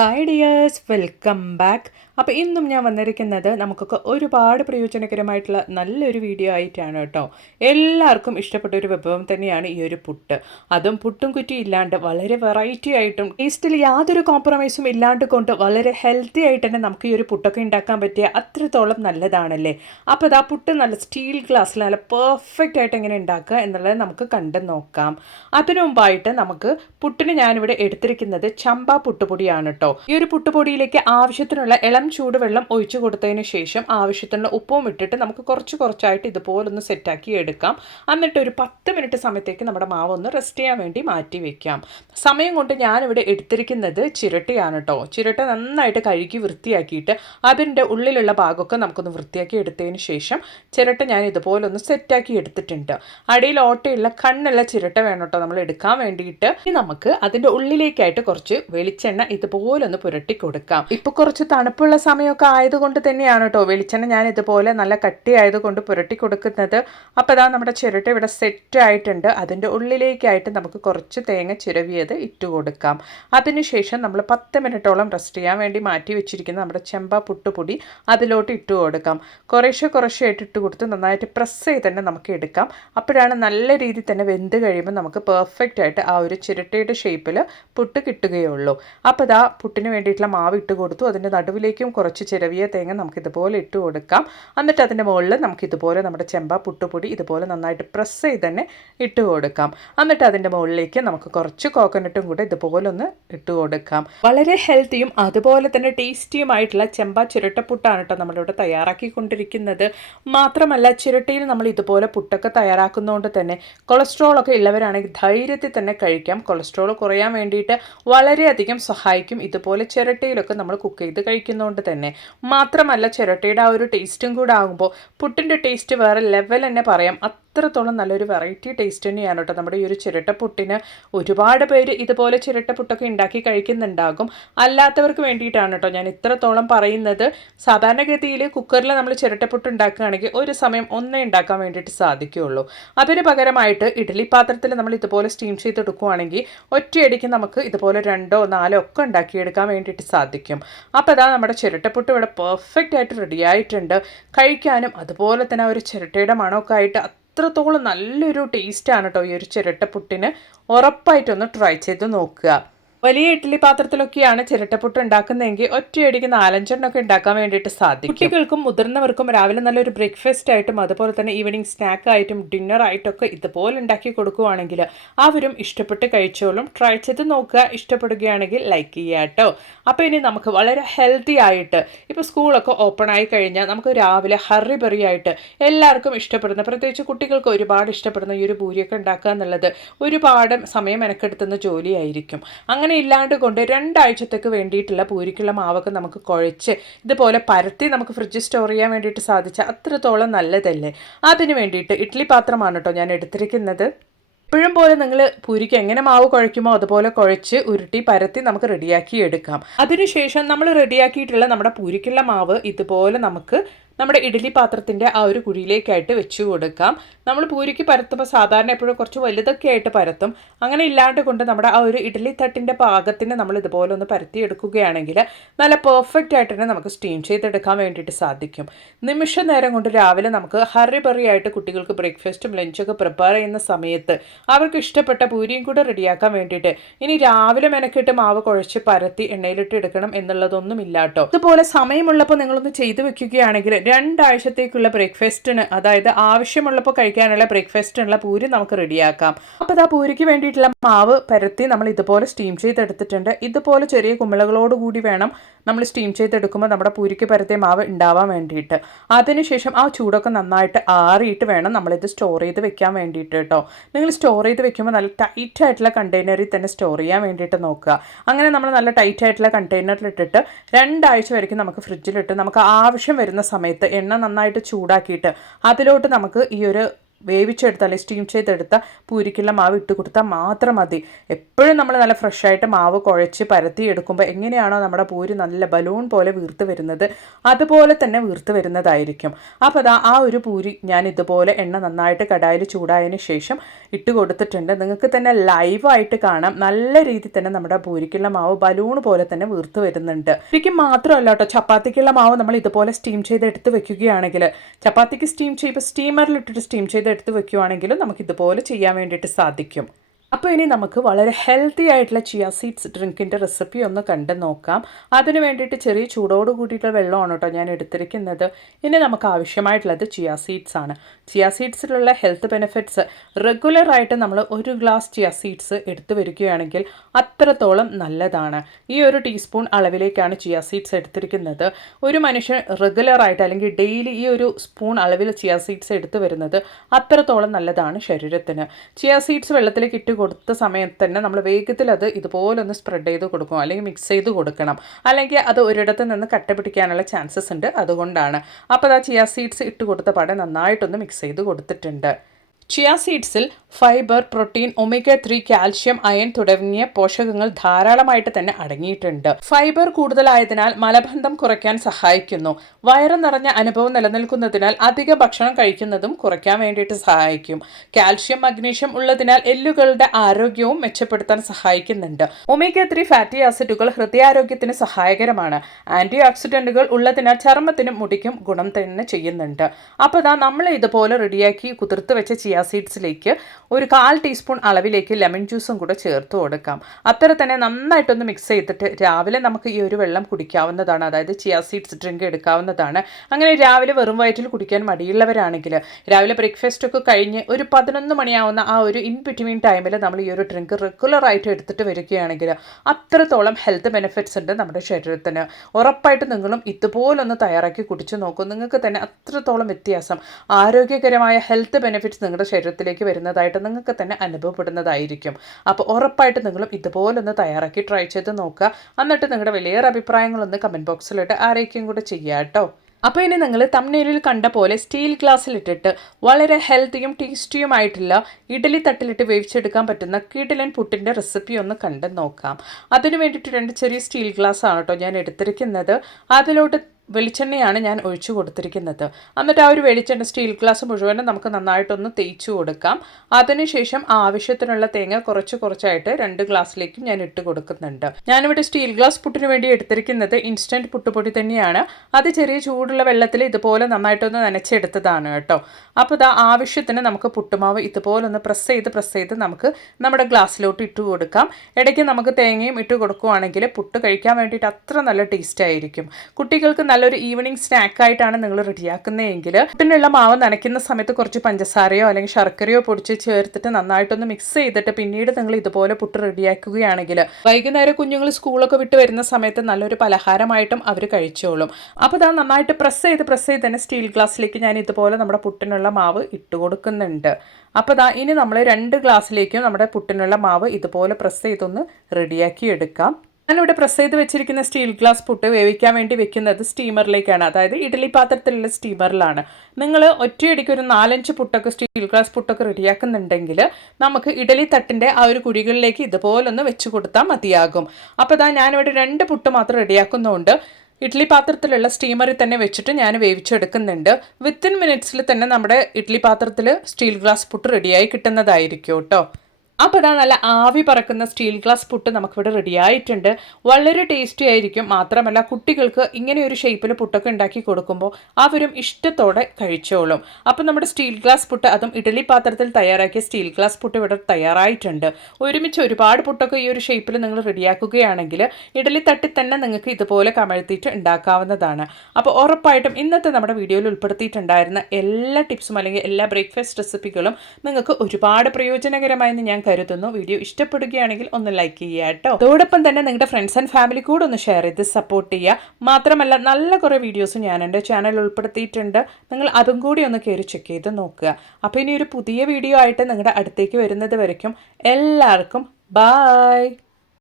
Hi dears, welcome back. അപ്പോൾ ഇന്നും ഞാൻ വന്നിരിക്കുന്നത് നമുക്കൊക്കെ ഒരുപാട് പ്രയോജനകരമായിട്ടുള്ള നല്ലൊരു വീഡിയോ ആയിട്ടാണ് കേട്ടോ. എല്ലാവർക്കും ഇഷ്ടപ്പെട്ട ഒരു വിഭവം തന്നെയാണ് ഈ ഒരു പുട്ട്. അതും പുട്ടും കുറ്റി ഇല്ലാണ്ട് വളരെ വെറൈറ്റി ആയിട്ടും ടേസ്റ്റിൽ യാതൊരു കോംപ്രമൈസും ഇല്ലാണ്ട് കൊണ്ട് വളരെ ഹെൽത്തി ആയിട്ട് തന്നെ നമുക്ക് ഈ ഒരു പുട്ടൊക്കെ ഉണ്ടാക്കാൻ പറ്റിയ അത്രത്തോളം നല്ലതാണല്ലേ. അപ്പോൾ ഇതാ പുട്ട് നല്ല സ്റ്റീൽ ഗ്ലാസ്സിൽ നല്ല പെർഫെക്റ്റ് ആയിട്ട് എങ്ങനെ ഉണ്ടാക്കുക എന്നുള്ളത് നമുക്ക് കണ്ടു നോക്കാം. അതിനു മുമ്പായിട്ട് നമുക്ക് പുട്ടിന് ഞാനിവിടെ എടുത്തിരിക്കുന്നത് ചമ്പ പുട്ടുപൊടിയാണ് കേട്ടോ. ഈ ഒരു പുട്ടുപൊടിയിലേക്ക് ആവശ്യത്തിനുള്ള ഇളം ചൂടുവെള്ളം ഒഴിച്ചു കൊടുത്തതിന് ശേഷം ആവശ്യത്തിനുള്ള ഉപ്പും ഇട്ടിട്ട് നമുക്ക് കുറച്ചായിട്ട് ഇതുപോലൊന്ന് സെറ്റാക്കി എടുക്കാം. എന്നിട്ട് ഒരു 10 മിനിറ്റ് സമയത്തേക്ക് നമ്മുടെ മാവ് ഒന്ന് റെസ്റ്റ് ചെയ്യാൻ വേണ്ടി മാറ്റി വെക്കാം. സമയം കൊണ്ട് ഞാനിവിടെ എടുത്തിരിക്കുന്നത് ചിരട്ടയാണ് കേട്ടോ. ചിരട്ട നന്നായിട്ട് കഴുകി വൃത്തിയാക്കിയിട്ട് അതിൻ്റെ ഉള്ളിലുള്ള ഭാഗമൊക്കെ നമുക്കൊന്ന് വൃത്തിയാക്കി എടുത്തതിന് ശേഷം ചിരട്ട ഞാൻ ഇതുപോലൊന്ന് സെറ്റാക്കി എടുത്തിട്ടുണ്ട്. അടിയിൽ ഓട്ടയുള്ള കണ്ണുള്ള ചിരട്ട വേണം കേട്ടോ നമ്മൾ എടുക്കാൻ വേണ്ടിയിട്ട്. ഇനി നമുക്ക് അതിൻ്റെ ഉള്ളിലേക്കായിട്ട് കുറച്ച് വെളിച്ചെണ്ണ ഇതുപോലൊന്ന് പുരട്ടി കൊടുക്കാം. ഇപ്പോൾ കുറച്ച് തണുപ്പുള്ള സമയമൊക്കെ ആയതുകൊണ്ട് തന്നെയാണ് കേട്ടോ വെളിച്ചെണ്ണ ഞാൻ ഇതുപോലെ നല്ല കട്ടി ആയതുകൊണ്ട് പുരട്ടി കൊടുക്കുന്നത്. അപ്പോൾ അതാ നമ്മുടെ ചിരട്ട ഇവിടെ സെറ്റ് ആയിട്ടുണ്ട്. അതിൻ്റെ ഉള്ളിലേക്കായിട്ട് നമുക്ക് കുറച്ച് തേങ്ങ ചിരവിയത് ഇട്ട് കൊടുക്കാം. അതിനുശേഷം നമ്മൾ 10 മിനിറ്റോളം റെസ്റ്റ് ചെയ്യാൻ വേണ്ടി മാറ്റി വെച്ചിരിക്കുന്ന നമ്മുടെ ചെമ്പ പുട്ടുപൊടി അതിലോട്ട് ഇട്ട് കൊടുക്കാം. കുറേശ്ശെയായിട്ട് ഇട്ട് കൊടുത്ത് നന്നായിട്ട് പ്രസ് ചെയ്ത് തന്നെ നമുക്ക് എടുക്കാം. അപ്പോഴാണ് നല്ല രീതിയിൽ തന്നെ വെന്ത് കഴിയുമ്പോൾ നമുക്ക് പെർഫെക്റ്റ് ആയിട്ട് ആ ഒരു ചിരട്ടയുടെ ഷേപ്പിൽ പുട്ട് കിട്ടുകയുള്ളൂ. അപ്പോൾ ഇതാ പുട്ടിന് വേണ്ടിയിട്ടുള്ള മാവ് ഇട്ട് കൊടുത്തു. അതിൻ്റെ നടുവിലേക്കും കുറച്ച് ചിരവിയ തേങ്ങ നമുക്കിതുപോലെ ഇട്ട് കൊടുക്കാം. എന്നിട്ട് അതിൻ്റെ മുകളിൽ നമുക്കിതുപോലെ നമ്മുടെ ചെമ്പ പുട്ടുപൊടി ഇതുപോലെ നന്നായിട്ട് പ്രസ് ചെയ്ത് തന്നെ ഇട്ട് കൊടുക്കാം. എന്നിട്ട് അതിൻ്റെ മുകളിലേക്ക് നമുക്ക് കുറച്ച് കോക്കനട്ടും കൂടെ ഇതുപോലെ ഒന്ന് ഇട്ട് കൊടുക്കാം. വളരെ ഹെൽത്തിയും അതുപോലെ തന്നെ ടേസ്റ്റിയുമായിട്ടുള്ള ചെമ്പ ചിരട്ടപ്പുട്ടാണ് കേട്ടോ നമ്മളിവിടെ തയ്യാറാക്കിക്കൊണ്ടിരിക്കുന്നത്. മാത്രമല്ല ചിരട്ടയിൽ നമ്മൾ ഇതുപോലെ പുട്ടൊക്കെ തയ്യാറാക്കുന്നതുകൊണ്ട് തന്നെ കൊളസ്ട്രോളൊക്കെ ഉള്ളവരാണെങ്കിൽ ധൈര്യത്തിൽ തന്നെ കഴിക്കാം. കൊളസ്ട്രോൾ കുറയാൻ വേണ്ടിയിട്ട് വളരെയധികം സഹായിക്കും ഇതുപോലെ ചിരട്ടയിലൊക്കെ നമ്മൾ കുക്ക് ചെയ്ത് കഴിക്കുന്നതുകൊണ്ട് തന്നെ. മാത്രമല്ല ചിരട്ടയുടെ ആ ഒരു ടേസ്റ്റും കൂടെ ആകുമ്പോൾ പുട്ടിൻ്റെ ടേസ്റ്റ് വേറെ ലെവൽ തന്നെ പറയാം. അത്രത്തോളം നല്ലൊരു വെറൈറ്റി ടേസ്റ്റ് തന്നെയാണ് കേട്ടോ നമ്മുടെ ഈ ഒരു ചിരട്ടപ്പുട്ടിന്. ഒരുപാട് പേര് ഇതുപോലെ ചിരട്ടപ്പുട്ടൊക്കെ ഉണ്ടാക്കി കഴിക്കുന്നുണ്ടാകും. അല്ലാത്തവർക്ക് വേണ്ടിയിട്ടാണ് കേട്ടോ ഞാൻ ഇത്രത്തോളം പറയുന്നത്. സാധാരണഗതിയിൽ കുക്കറിൽ നമ്മൾ ചിരട്ടപ്പുട്ട് ഉണ്ടാക്കുകയാണെങ്കിൽ ഒരു സമയം ഒന്നേ ഉണ്ടാക്കാൻ വേണ്ടിയിട്ട് സാധിക്കുകയുള്ളൂ. അതിന് പകരമായിട്ട് ഇഡ്ഡലി പാത്രത്തിൽ നമ്മൾ ഇതുപോലെ സ്റ്റീം ചെയ്തെടുക്കുകയാണെങ്കിൽ ഒറ്റയടിക്ക് നമുക്ക് ഇതുപോലെ 2 or 4 ഒക്കെ ഉണ്ടാക്കിയെടുക്കാൻ വേണ്ടിയിട്ട് സാധിക്കും. അപ്പോൾ അതാ നമ്മുടെ ചിരട്ടപ്പുട്ട് ഇവിടെ പെർഫെക്റ്റ് ആയിട്ട് റെഡി ആയിട്ടുണ്ട്. കഴിക്കാനും അതുപോലെ തന്നെ ഒരു ചിരട്ടയുടെ മണമൊക്കെ ആയിട്ട് അത്രത്തോളം നല്ലൊരു ടേസ്റ്റാണ് കേട്ടോ ഈ ഒരു ചിരട്ടപ്പുട്ടിന്. ഉറപ്പായിട്ടൊന്ന് ട്രൈ ചെയ്ത് നോക്കുക. വലിയ ഇഡ്ഡലി പാത്രത്തിലൊക്കെയാണ് ചിരട്ടപ്പുട്ട് ഉണ്ടാക്കുന്നതെങ്കിൽ ഒറ്റയടിക്ക് 4-5 ഒക്കെ ഉണ്ടാക്കാൻ വേണ്ടിയിട്ട് സാധിക്കും. കുട്ടികൾക്കും മുതിർന്നവർക്കും രാവിലെ നല്ലൊരു ബ്രേക്ക്ഫാസ്റ്റ് ആയിട്ടും അതുപോലെ തന്നെ ഈവനിങ് സ്നാക്ക് ആയിട്ടും ഡിന്നർ ആയിട്ടൊക്കെ ഇതുപോലെ ഉണ്ടാക്കി കൊടുക്കുകയാണെങ്കിൽ അവരും ഇഷ്ടപ്പെട്ട് കഴിച്ചോളും. ട്രൈ ചെയ്ത് നോക്കുക. ഇഷ്ടപ്പെടുകയാണെങ്കിൽ ലൈക്ക് ചെയ്യുക കേട്ടോ. അപ്പോൾ ഇനി നമുക്ക് വളരെ ഹെൽത്തി ആയിട്ട് ഇപ്പോൾ സ്കൂളൊക്കെ ഓപ്പൺ ആയി കഴിഞ്ഞാൽ നമുക്ക് രാവിലെ ഹറി ബറി ആയിട്ട് എല്ലാവർക്കും ഇഷ്ടപ്പെടുന്ന, പ്രത്യേകിച്ച് കുട്ടികൾക്ക് ഒരുപാട് ഇഷ്ടപ്പെടുന്ന ഈ ഒരു പൂരിയൊക്കെ ഉണ്ടാക്കുക എന്നുള്ളത് ഒരുപാട് സമയം മെനക്കെടുത്തുന്ന ജോലിയായിരിക്കും. അങ്ങനെ ഇല്ലാണ്ട് കൊണ്ട് 2 ആഴ്ചത്തേക്ക് വേണ്ടിയിട്ടുള്ള പൂരിക്കുള്ള മാവൊക്കെ നമുക്ക് കുഴച്ച് ഇതുപോലെ പരത്തി നമുക്ക് ഫ്രിഡ്ജിൽ സ്റ്റോർ ചെയ്യാൻ വേണ്ടിയിട്ട് സാധിച്ചാൽ അത്രത്തോളം നല്ലതല്ലേ. അതിന് വേണ്ടിയിട്ട് ഇഡ്ഡലി പാത്രമാണ് കേട്ടോ ഞാൻ എടുത്തിരിക്കുന്നത്. എപ്പോഴും പോലെ നിങ്ങൾ പൂരിക്ക് എങ്ങനെ മാവ് കുഴയ്ക്കുമോ അതുപോലെ കുഴച്ച് ഉരുട്ടി പരത്തി നമുക്ക് റെഡിയാക്കി എടുക്കാം. അതിനുശേഷം നമ്മൾ റെഡിയാക്കിയിട്ടുള്ള നമ്മുടെ പൂരിക്കുള്ള മാവ് ഇതുപോലെ നമുക്ക് നമ്മുടെ ഇഡ്ഡലി പാത്രത്തിൻ്റെ ആ ഒരു കുഴിയിലേക്കായിട്ട് വെച്ച് കൊടുക്കാം. നമ്മൾ പൂരിക്ക് പരത്തുമ്പോൾ സാധാരണ എപ്പോഴും കുറച്ച് വലുതൊക്കെ ആയിട്ട് പരത്തും. അങ്ങനെ ഇല്ലാണ്ട് കൊണ്ട് നമ്മുടെ ആ ഒരു ഇഡ്ഡലി തട്ടിൻ്റെ പാകത്തിന് നമ്മൾ ഇതുപോലെ ഒന്ന് പരത്തിയെടുക്കുകയാണെങ്കിൽ നല്ല പെർഫെക്റ്റ് ആയിട്ട് തന്നെ നമുക്ക് സ്റ്റീം ചെയ്തെടുക്കാൻ വേണ്ടിയിട്ട് സാധിക്കും. നിമിഷ നേരം കൊണ്ട് രാവിലെ നമുക്ക് ഹറി ബറി ആയിട്ട് കുട്ടികൾക്ക് ബ്രേക്ക്ഫാസ്റ്റും ലഞ്ചൊക്കെ പ്രിപ്പയർ ചെയ്യുന്ന സമയത്ത് അവർക്ക് ഇഷ്ടപ്പെട്ട പൂരിയും കൂടെ റെഡിയാക്കാൻ വേണ്ടിയിട്ട് ഇനി രാവിലെ മെനക്കെട്ട് മാവ് കുഴച്ച് പരത്തി എണ്ണയിലിട്ട് എടുക്കണം എന്നുള്ളതൊന്നും ഇല്ല കേട്ടോ. ഇതുപോലെ സമയമുള്ളപ്പോൾ നിങ്ങളൊന്ന് ചെയ്തു വെക്കുകയാണെങ്കിൽ 2 ആഴ്ചത്തേക്കുള്ള ബ്രേക്ക്ഫാസ്റ്റിന്, അതായത് ആവശ്യമുള്ളപ്പോൾ കഴിക്കാനുള്ള ബ്രേക്ക്ഫാസ്റ്റിനുള്ള പൂരി നമുക്ക് റെഡിയാക്കാം. അപ്പോൾ ആ പൂരിക്ക് വേണ്ടിയിട്ടുള്ള മാവ് പരത്തി നമ്മൾ ഇതുപോലെ സ്റ്റീം ചെയ്തെടുത്തിട്ടുണ്ട്. ഇതുപോലെ ചെറിയ കുമിളകളോടുകൂടി വേണം നമ്മൾ സ്റ്റീം ചെയ്തെടുക്കുമ്പോൾ നമ്മുടെ പൂരിക്ക് പരത്തിയ മാവ് ഉണ്ടാവാൻ വേണ്ടിയിട്ട്. അതിനുശേഷം ആ ചൂടൊക്കെ നന്നായിട്ട് ആറിയിട്ട് വേണം നമ്മളിത് സ്റ്റോർ ചെയ്ത് വെക്കാൻ വേണ്ടിയിട്ട് കേട്ടോ. നിങ്ങൾ സ്റ്റോർ ചെയ്ത് വെക്കുമ്പോൾ നല്ല ടൈറ്റ് ആയിട്ടുള്ള കണ്ടെയ്നറിൽ തന്നെ സ്റ്റോർ ചെയ്യാൻ വേണ്ടിയിട്ട് നോക്കുക. അങ്ങനെ നമ്മൾ നല്ല ടൈറ്റ് ആയിട്ടുള്ള കണ്ടെയ്നറിലിട്ടിട്ട് 2 ആഴ്ച വരെയും നമുക്ക് ഫ്രിഡ്ജിലിട്ട് നമുക്ക് ആവശ്യം വരുന്ന സമയത്ത് എണ്ണ നന്നായിട്ട് ചൂടാക്കിയിട്ട് അതിലോട്ട് നമുക്ക് ഈ ഒരു വേവിച്ചെടുത്ത അല്ലെങ്കിൽ സ്റ്റീം ചെയ്തെടുത്ത പൂരിക്കുള്ള മാവ് ഇട്ട് കൊടുത്താൽ മാത്രം മതി. എപ്പോഴും നമ്മൾ നല്ല ഫ്രഷായിട്ട് മാവ് കുഴച്ച് പരത്തി എടുക്കുമ്പോൾ എങ്ങനെയാണോ നമ്മുടെ പൂരി നല്ല ബലൂൺ പോലെ വീർത്ത് വരുന്നത് അതുപോലെ തന്നെ വീർത്ത് വരുന്നതായിരിക്കും. അപ്പോൾ ആ ഒരു പൂരി ഞാൻ ഇതുപോലെ എണ്ണ നന്നായിട്ട് കടായിൽ ചൂടായതിന് ശേഷം ഇട്ട് കൊടുത്തിട്ടുണ്ട്. നിങ്ങൾക്ക് തന്നെ ലൈവായിട്ട് കാണാം, നല്ല രീതിയിൽ തന്നെ നമ്മുടെ പൂരിക്കുള്ള മാവ് ബലൂൺ പോലെ തന്നെ വീർത്ത് വരുന്നുണ്ട്. പൂരിക്ക് മാത്രമല്ല കേട്ടോ, ചപ്പാത്തിക്കുള്ള മാവ് നമ്മൾ ഇതുപോലെ സ്റ്റീം ചെയ്ത് എടുത്ത് വെക്കുകയാണെങ്കിൽ, ചപ്പാത്തിക്ക് സ്റ്റീം ചെയ്യുമ്പോൾ സ്റ്റീമറിലിട്ടിട്ട് സ്റ്റീം ചെയ്ത് എടുത്ത് വെക്കുകയാണെങ്കിലും നമുക്ക് ഇതുപോലെ ചെയ്യാൻ വേണ്ടിയിട്ട് സാധിക്കും. അപ്പോൾ ഇനി നമുക്ക് വളരെ ഹെൽത്തി ആയിട്ടുള്ള ചിയ സീഡ്സ് ഡ്രിങ്കിൻ്റെ റെസിപ്പി ഒന്ന് കണ്ടു നോക്കാം. അതിന് വേണ്ടിയിട്ട് ചെറിയ ചൂടോട് കൂടിയിട്ടുള്ള വെള്ളമാണ് കേട്ടോ ഞാൻ എടുത്തിരിക്കുന്നത്. ഇനി നമുക്ക് ആവശ്യമായിട്ടുള്ളത് ചിയ സീഡ്സ് ആണ്. ചിയ സീഡ്സിലുള്ള ഹെൽത്ത് ബെനിഫിറ്റ്സ് റെഗുലറായിട്ട് നമ്മൾ 1 ഗ്ലാസ് ചിയ സീഡ്സ് എടുത്തു വരികയാണെങ്കിൽ അത്രത്തോളം നല്ലതാണ്. ഈ 1 ടീസ്പൂൺ അളവിലേക്കാണ് ചിയ സീഡ്സ് എടുത്തിരിക്കുന്നത്. ഒരു മനുഷ്യൻ റെഗുലറായിട്ട് അല്ലെങ്കിൽ ഡെയിലി ഈ 1 സ്പൂൺ അളവിൽ ചിയ സീഡ്സ് എടുത്തു വരുന്നത് അത്രത്തോളം നല്ലതാണ് ശരീരത്തിന്. ചിയ സീഡ്സ് വെള്ളത്തിലേക്ക് ഇട്ട് കൊടുത്ത സമയത്ത് തന്നെ നമ്മൾ വേഗത്തിൽ അത് ഇതുപോലൊന്ന് സ്പ്രെഡ് ചെയ്ത് കൊടുക്കും, അല്ലെങ്കിൽ മിക്സ് ചെയ്ത് കൊടുക്കണം. അല്ലെങ്കിൽ അത് ഒരിടത്ത് നിന്ന് കട്ട പിടിക്കാനുള്ള ചാൻസസ് ഉണ്ട്. അതുകൊണ്ടാണ്. അപ്പോൾ ആ ചിയ സീഡ്സ് ഇട്ട് കൊടുത്ത പാടെ നന്നായിട്ടൊന്ന് മിക്സ് ചെയ്ത് കൊടുത്തിട്ടുണ്ട്. ചിയ സീഡ്സിൽ fibre, protein, omega 3, calcium, iron തുടങ്ങിയ പോഷകങ്ങൾ ധാരാളമായിട്ട് തന്നെ അടങ്ങിയിട്ടുണ്ട്. ഫൈബർ കൂടുതലായതിനാൽ മലബന്ധം കുറയ്ക്കാൻ സഹായിക്കുന്നു. വയറ് നിറഞ്ഞ അനുഭവം നിലനിൽക്കുന്നതിനാൽ അധിക ഭക്ഷണം കഴിക്കുന്നതും കുറയ്ക്കാൻ വേണ്ടിയിട്ട് സഹായിക്കും. കാൽഷ്യം, മഗ്നീഷ്യം ഉള്ളതിനാൽ എല്ലുകളുടെ ആരോഗ്യവും മെച്ചപ്പെടുത്താൻ സഹായിക്കുന്നുണ്ട്. ഒമേഗ 3 ഫാറ്റി ആസിഡുകൾ ഹൃദയാരോഗ്യത്തിന് സഹായകരമാണ്. ആന്റി ഓക്സിഡന്റുകൾ ഉള്ളതിനാൽ ചർമ്മത്തിനും മുടിക്കും ഗുണം തന്നെ ചെയ്യുന്നുണ്ട്. അപ്പോൾ നമ്മൾ ഇതുപോലെ റെഡിയാക്കി കുതിർത്ത് വെച്ച ചിയ സീഡ്സിലേക്ക് 1/4 ടീസ്പൂൺ അളവിലേക്ക് ലെമൺ ജ്യൂസും കൂടെ ചേർത്ത് കൊടുക്കാം. അത്ര തന്നെ നന്നായിട്ടൊന്ന് മിക്സ് ചെയ്തിട്ട് രാവിലെ നമുക്ക് ഈ 1 വെള്ളം കുടിക്കാവുന്നതാണ്. അതായത് ചിയ സീഡ്സ് ഡ്രിങ്ക് എടുക്കാവുന്നതാണ്. അങ്ങനെ രാവിലെ വെറും വയറ്റിൽ കുടിക്കാൻ മടിയുള്ളവരാണെങ്കിൽ രാവിലെ ബ്രേക്ക്ഫാസ്റ്റ് ഒക്കെ കഴിഞ്ഞ് ഒരു 11 മണിയാവുന്ന ആ ഒരു ഇൻ ബിറ്റ്വീൻ ടൈമിൽ നമ്മൾ ഈ 1 ഡ്രിങ്ക് റെഗുലറായിട്ട് എടുത്തിട്ട് വരികയാണെങ്കിൽ അത്രത്തോളം ഹെൽത്ത് ബെനിഫിറ്റ്സ് ഉണ്ട് നമ്മുടെ ശരീരത്തിന്. ഉറപ്പായിട്ട് നിങ്ങളും ഇതുപോലൊന്ന് തയ്യാറാക്കി കുടിച്ചു നോക്കും. നിങ്ങൾക്ക് തന്നെ അത്രത്തോളം വ്യത്യാസം, ആരോഗ്യകരമായ ഹെൽത്ത് ബെനിഫിറ്റ്സ് നിങ്ങളുടെ ശരീരത്തിലേക്ക് വരുന്നതായിട്ട് നിങ്ങൾക്ക് തന്നെ അനുഭവപ്പെടുന്നതായിരിക്കും. അപ്പോൾ ഉറപ്പായിട്ട് നിങ്ങളും ഇതുപോലൊന്ന് തയ്യാറാക്കി ട്രൈ ചെയ്ത് നോക്കുക. എന്നിട്ട് നിങ്ങളുടെ വലിയൊരു അഭിപ്രായങ്ങളൊന്ന് കമൻറ്റ് ബോക്സിലിട്ട് ആരേക്കും കൂടെ ചെയ്യാം കേട്ടോ. അപ്പോൾ ഇനി നിങ്ങൾ തംബ്നെയിലിൽ കണ്ട പോലെ സ്റ്റീൽ ഗ്ലാസ്സിലിട്ടിട്ട് വളരെ ഹെൽത്തിയും ടേസ്റ്റിയുമായിട്ടുള്ള ഇഡലി തട്ടിലിട്ട് വേവിച്ചെടുക്കാൻ പറ്റുന്ന കിടിലൻ പുട്ടിൻ്റെ റെസിപ്പി ഒന്ന് കണ്ടു നോക്കാം. അതിന് വേണ്ടിയിട്ട് 2 ചെറിയ സ്റ്റീൽ ഗ്ലാസ് ആണ് കേട്ടോ ഞാൻ എടുത്തിരിക്കുന്നത്. അതിലോട്ട് വെളിച്ചെണ്ണയാണ് ഞാൻ ഒഴിച്ചു കൊടുത്തിരിക്കുന്നത്. എന്നിട്ട് ആ ഒരു വെളിച്ചെണ്ണ സ്റ്റീൽ ഗ്ലാസ് മുഴുവനും നമുക്ക് നന്നായിട്ടൊന്ന് തേച്ചു കൊടുക്കാം. അതിനുശേഷം ആവശ്യത്തിനുള്ള തേങ്ങ കുറച്ചായിട്ട് 2 ഗ്ലാസ്സിലേക്കും ഞാൻ ഇട്ട് കൊടുക്കുന്നുണ്ട്. ഞാനിവിടെ സ്റ്റീൽ ഗ്ലാസ് പുട്ടിന് വേണ്ടി എടുത്തിരിക്കുന്നത് ഇൻസ്റ്റൻറ്റ് പുട്ടുപൊടി തന്നെയാണ്. അത് ചെറിയ ചൂടുള്ള വെള്ളത്തിൽ ഇതുപോലെ നന്നായിട്ടൊന്ന് നനച്ചെടുത്തതാണ് കേട്ടോ. അപ്പോൾ ആവശ്യത്തിന് നമുക്ക് പുട്ടുമാവ് ഇതുപോലൊന്ന് പ്രസ് ചെയ്ത് നമുക്ക് നമ്മുടെ ഗ്ലാസ്സിലോട്ട് ഇട്ട് കൊടുക്കാം. ഇടയ്ക്ക് നമുക്ക് തേങ്ങയും ഇട്ട് കൊടുക്കുകയാണെങ്കിൽ പുട്ട് കഴിക്കാൻ വേണ്ടിയിട്ട് അത്ര നല്ല ടേസ്റ്റ് ആയിരിക്കും. കുട്ടികൾക്ക് നല്ലൊരു ഈവനിങ് സ്നാക്കായിട്ടാണ് നിങ്ങൾ റെഡിയാക്കുന്നതെങ്കിൽ പുട്ടിനുള്ള മാവ് നനയ്ക്കുന്ന സമയത്ത് കുറച്ച് പഞ്ചസാരയോ അല്ലെങ്കിൽ ശർക്കരയോ പൊടിച്ച് ചേർത്തിട്ട് നന്നായിട്ടൊന്ന് മിക്സ് ചെയ്തിട്ട് പിന്നീട് നിങ്ങൾ ഇതുപോലെ പുട്ട് റെഡിയാക്കുകയാണെങ്കിൽ വൈകുന്നേരം കുഞ്ഞുങ്ങൾ സ്കൂളൊക്കെ വിട്ട് വരുന്ന സമയത്ത് നല്ലൊരു പലഹാരമായിട്ടും അവർ കഴിച്ചോളും. അപ്പോൾ നന്നായിട്ട് പ്രസ് ചെയ്ത് തന്നെ സ്റ്റീൽ ഗ്ലാസ്സിലേക്ക് ഞാൻ ഇതുപോലെ നമ്മുടെ പുട്ടിനുള്ള മാവ് ഇട്ട് കൊടുക്കുന്നുണ്ട്. അപ്പോൾ ഇനി നമ്മൾ 2 ഗ്ലാസ്സിലേക്കും നമ്മുടെ പുട്ടിനുള്ള മാവ് ഇതുപോലെ പ്രസ് ചെയ്തൊന്ന് റെഡിയാക്കി എടുക്കാം. ഞാനിവിടെ പ്രസ് ചെയ്ത് വെച്ചിരിക്കുന്ന സ്റ്റീൽ ഗ്ലാസ് പുട്ട് വേവിക്കാൻ വേണ്ടി വെക്കുന്നത് സ്റ്റീമറിലേക്കാണ്. അതായത് ഇഡലി പാത്രത്തിലുള്ള സ്റ്റീമറിലാണ്. നിങ്ങൾ ഒറ്റയടിക്ക് ഒരു 4-5 പുട്ടൊക്കെ സ്റ്റീൽ ഗ്ലാസ് പുട്ടൊക്കെ റെഡിയാക്കുന്നുണ്ടെങ്കിൽ നമുക്ക് ഇഡലി തട്ടിൻ്റെ ആ ഒരു കുഴികളിലേക്ക് ഇതുപോലൊന്ന് വെച്ച് കൊടുത്താൽ മതിയാകും. അപ്പോൾ ഞാനിവിടെ 2 പുട്ട് മാത്രം റെഡിയാക്കുന്നതുകൊണ്ട് ഇഡ്ഡലി പാത്രത്തിലുള്ള സ്റ്റീമറിൽ തന്നെ വെച്ചിട്ട് ഞാൻ വേവിച്ചെടുക്കുന്നുണ്ട്. വിത്തിൻ മിനിറ്റ്സിൽ തന്നെ നമ്മുടെ ഇഡ്ഡലി പാത്രത്തിൽ സ്റ്റീൽ ഗ്ലാസ് പുട്ട് റെഡിയായി കിട്ടുന്നതായിരിക്കും കേട്ടോ. അപ്പോൾ നല്ല ആവി പറക്കുന്ന സ്റ്റീൽ ഗ്ലാസ് പുട്ട് നമുക്കിവിടെ റെഡി ആയിട്ടുണ്ട്. വളരെ ടേസ്റ്റി ആയിരിക്കും. മാത്രമല്ല കുട്ടികൾക്ക് ഇങ്ങനെ ഒരു ഷേപ്പിൽ പുട്ടൊക്കെ ഉണ്ടാക്കി കൊടുക്കുമ്പോൾ അവരും ഇഷ്ടത്തോടെ കഴിച്ചോളും. അപ്പോൾ നമ്മുടെ സ്റ്റീൽ ഗ്ലാസ് പുട്ട്, അതും ഇഡലി പാത്രത്തിൽ തയ്യാറാക്കിയ സ്റ്റീൽ ഗ്ലാസ് പുട്ട് ഇവിടെ തയ്യാറായിട്ടുണ്ട്. ഒരുമിച്ച് ഒരുപാട് പുട്ടൊക്കെ ഈ ഒരു ഷേപ്പിൽ നിങ്ങൾ റെഡിയാക്കുകയാണെങ്കിൽ ഇഡലി തട്ടിൽ തന്നെ നിങ്ങൾക്ക് ഇതുപോലെ കമഴ്ത്തിയിട്ട് ഉണ്ടാക്കാവുന്നതാണ്. അപ്പോൾ ഉറപ്പായിട്ടും ഇന്നത്തെ നമ്മുടെ വീഡിയോയിൽ ഉൾപ്പെടുത്തിയിട്ടുണ്ടായിരുന്ന എല്ലാ ടിപ്സും അല്ലെങ്കിൽ എല്ലാ ബ്രേക്ക്ഫാസ്റ്റ് റെസിപ്പികളും നിങ്ങൾക്ക് ഒരുപാട് പ്രയോജനകരമായെന്ന് ഞാൻ കരുതുന്നു. വീഡിയോ ഇഷ്ടപ്പെടുകയാണെങ്കിൽ ഒന്ന് ലൈക്ക് ചെയ്യുക കേട്ടോ. അതോടൊപ്പം തന്നെ നിങ്ങളുടെ ഫ്രണ്ട്സ് ആൻഡ് ഫാമിലി കൂടെ ഒന്ന് ഷെയർ ചെയ്ത് സപ്പോർട്ട് ചെയ്യുക. മാത്രമല്ല നല്ല കുറേ വീഡിയോസ് ഞാൻ എൻ്റെ ചാനലിൽ ഉൾപ്പെടുത്തിയിട്ടുണ്ട്. നിങ്ങൾ അതും കൂടി ഒന്ന് കയറി ചെക്ക് ചെയ്ത് നോക്കുക. അപ്പോൾ ഇനി ഒരു പുതിയ വീഡിയോ ആയിട്ട് നിങ്ങളുടെ അടുത്തേക്ക് വരുന്നത് വരയ്ക്കും എല്ലാവർക്കും ബായ്.